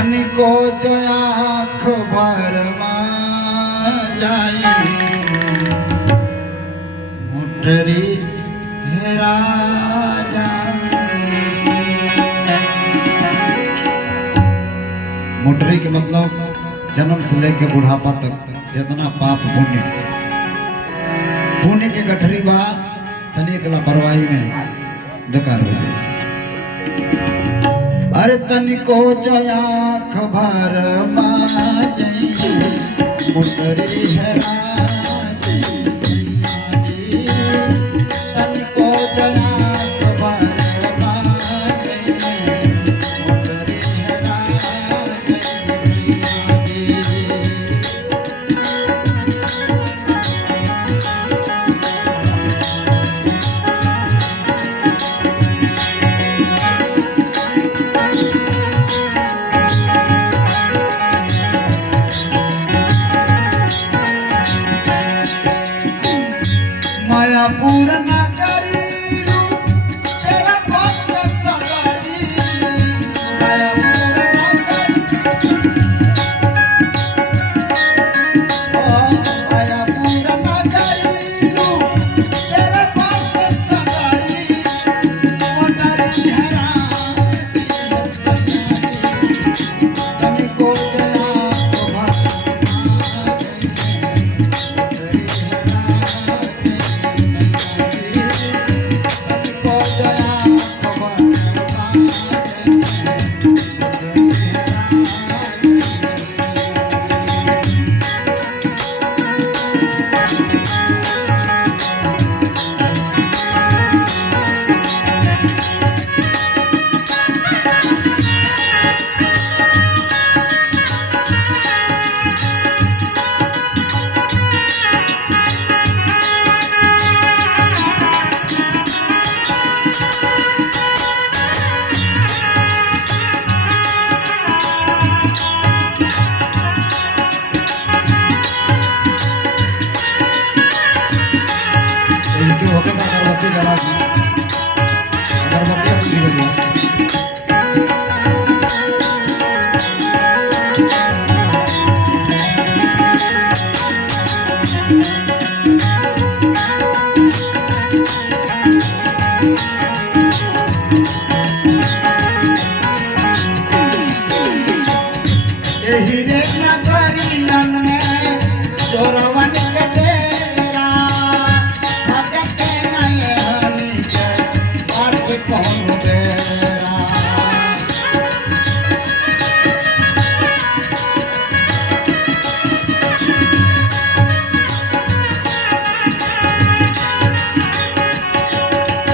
तनिको जो आँख भर जाई मोटरी हेरा मोटरी के मतलब जन्म से लेकर बुढ़ापा तक जितना पाप पुण्य के गठरी बा तनिक लापरवाही में बेकार हो गई। अरे तनिको जो आँख भर मोटरी हेरा तनिको जो आँख भर माया पूर्ण करी तेरा भक्त सवारी माया पूर्ण करी माया पूर्ण करी तेरा भक्त सवारी मोटरी हेरा तनिको हीरे नगरियन में चोरवन के डेरा भगत नए हनी के बाट कौन डेरा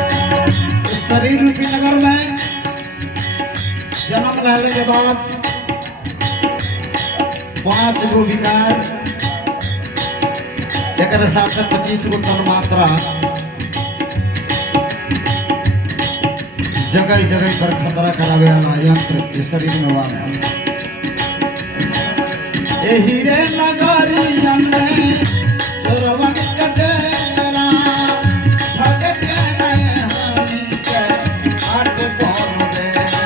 शरीर रूपी नगर में जन्म लेने के बाद 5 गो विकार एक साथ 25 गो तन मात्रा जगह जगह पर खतरा करावे वाला यंत्र शरीर में वाला हीरे नगरियन में चोरवन के डेरा भगत नए हनी के बाट कौन डेरा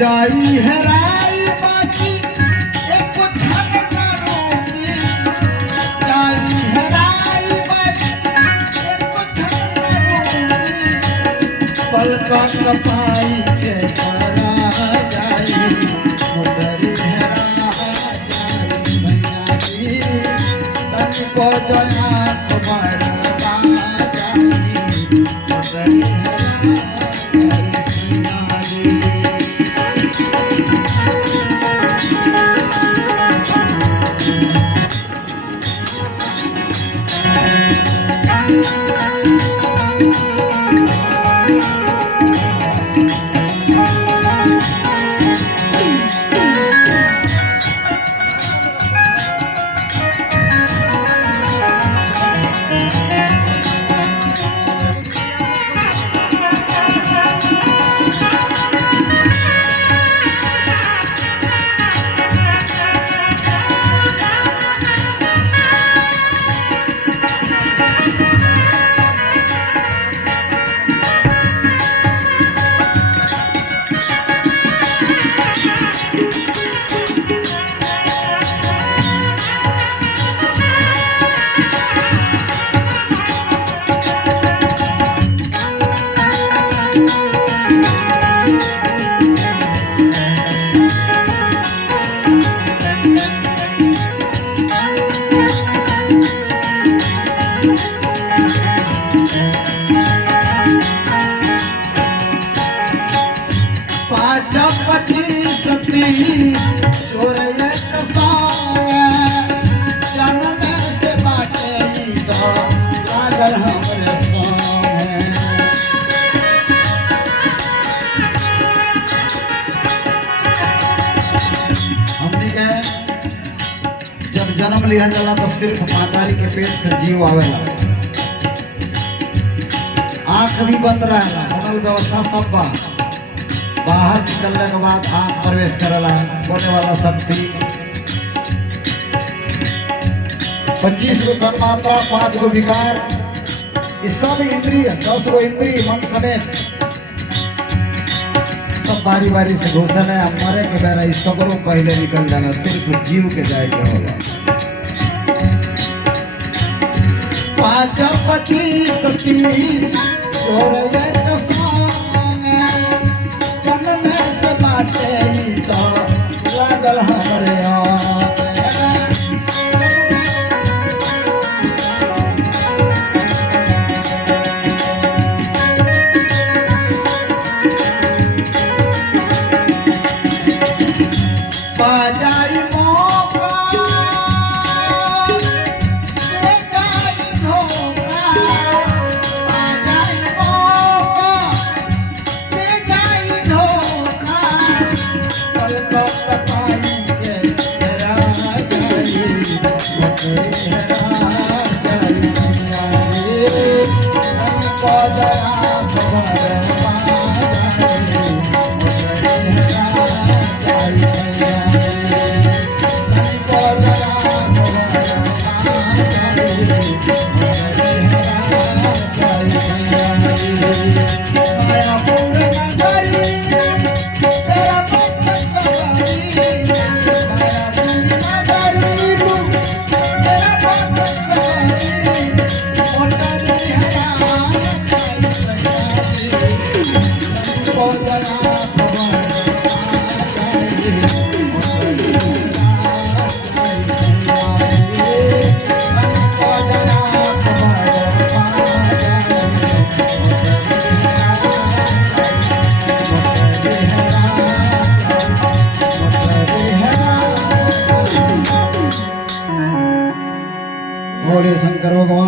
जाई हेराई बाकी एक धन न रोकी जाई हेराई बाकी एक धन न रोकी पलक पाई के करा जाई मोटरी हेरा जाई मैया जी तनिको जो आँख भर जाई मोटरी हेरा लिया जाला तो सिर्फ मातारी के पेट से जीव आवेला। आंख भी बंद रहेला, बनल व्यवस्था सब बा। बाहर निकलने के बाद आंख प्रवेश करेला, बोले वाला शक्ति 25 गो तन्मात्रा, 5 गो विकार, इस सब इंद्रिय 10 गो इंद्रिय मन समेत सब बारी बारी से घुसल है। मरे के बेरा इस सबरों पहले निकल जाना, सिर्फ जीव के जाए के होगा। पाँचपति सती जन्म से बाटे तो लागल हमरे शंकर भगवान